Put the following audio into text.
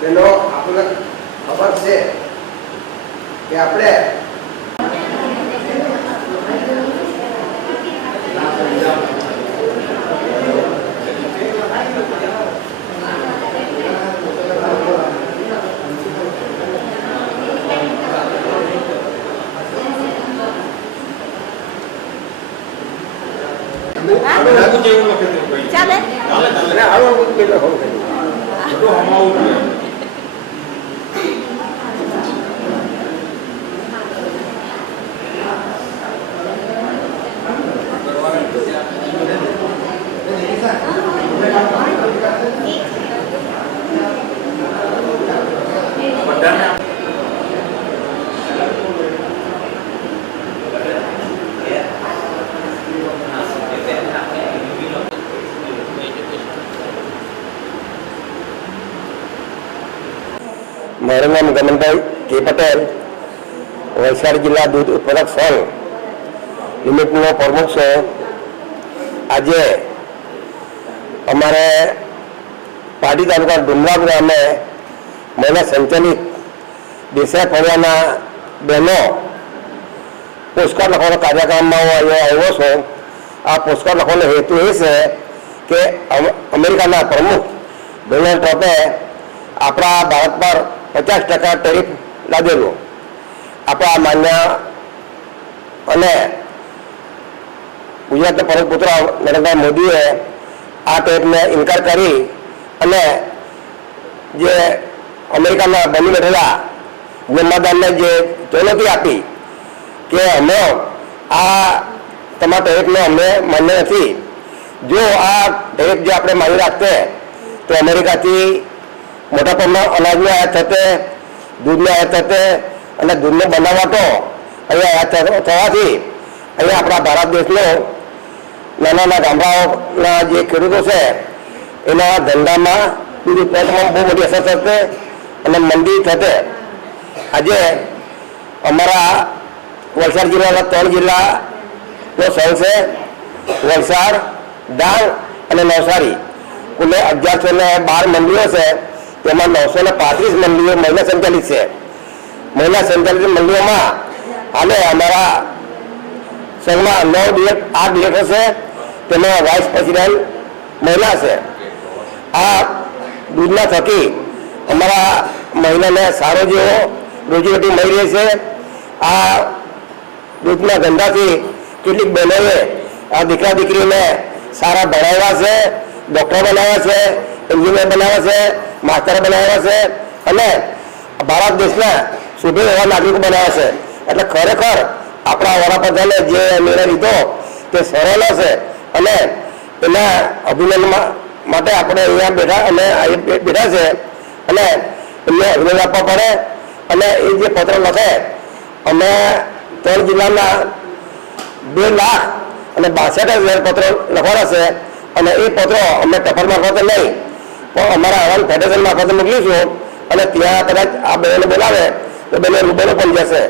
બેનો આપણને ખબર છે કે આપણે મારું નામ ગમનભાઈ કે પટેલ, વલસાડ જિલ્લા દૂધ ઉત્પાદક સંઘ લિમિટનો પ્રમુખ છું. આજે અમારે પાટી તાલુકા ડુમરા ગામે મહિલા સંચાલિત દેસાઈ ફળિયાના બહેનો પોસ્ટકાર્ડ લખવાનો કાર્યક્રમમાં હું અહીંયા આવ્યો છું. આ પોસ્ટકાર્ડ લખવાનો હેતુ એ છે કે અમેરિકાના પ્રમુખ ડોનાલ્ડ ટ્રમ્પે આપણા ભારત પર 50% ટેરિફ લાદેલું. આપણા માન્ય અને ગુજરાતના પ્રમુખપુત્ર નરેન્દ્ર મોદીએ આ ટેરિફને ઇનકાર કરી અને જે અમેરિકાના બની બેઠેલા જન્મદાનને જે ચુનૌતી આપી કે અમે આ તમારા ટેરિફને અમે માન્ય નથી. જો આ ટેરિફ જે આપણે માની રાખતે તો અમેરિકાથી મોટા પ્રમાણમાં અનાજની આયાત થશે, દૂધની આયાત થશે અને દૂધને બનાવટો અહીંયા આયાત થવાથી અહીંયા આપણા ભારત દેશનો નાના ગામડાઓના જે ખેડૂતો છે એના ધંધામાં દૂધ ઉત્પાદનમાં બહુ મોટી અસર થશે અને મંદી થશે. આજે અમારા વલસાડ જિલ્લાના 3 જિલ્લાનો સંઘ છે, વલસાડ, ડાંગ અને નવસારી. કુલ 1112 મંડીઓ છે. તેમાં 935 મંડીઓ મહિલા સંચાલિત છે. મહિલા સંચાલિત મંડીઓમાં હાલે અમારા સંઘમાં 8 ડિરેક્ટર છે. તેમાં વાઇસ પ્રેસિડેન્ટ મહિલા છે. આ દૂધના થકી અમારા મહિલાને સારો જેવો રોજીરોટી મળી રહી છે. આ દૂધના ધંધાથી કેટલીક બહેનોએ આ દીકરા દીકરીને સારા ભણાવ્યા છે, ડૉક્ટર બનાવ્યા છે, એન્જિનિયર બનાવ્યા છે, માસ્ટર બનાવ્યા છે અને ભારત દેશના સુભી એવા નાગરિકો બનાવ્યા છે. એટલે ખરેખર આપણા વડાપ્રધાને જે નિર્ણય લીધો તે સરળ છે અને એના અભિનંદન માટે આપણે અહીંયા બેઠા અને બેઠા છે અને એમને અભિનંદન આપવા પડે. અને એ જે પત્ર લખે અમે 3 જિલ્લાના 2,62,000 પત્રો લખવાના છે અને એ પત્રો અમે ટપાલ મારફતે નહીં પણ અમારા હવાલ ફેડરેશન મારફતે મોકલીશું અને ત્યાં કદાચ આ બહેનો બોલાવે તો બહેનો રૂબરૂ પણ જશે.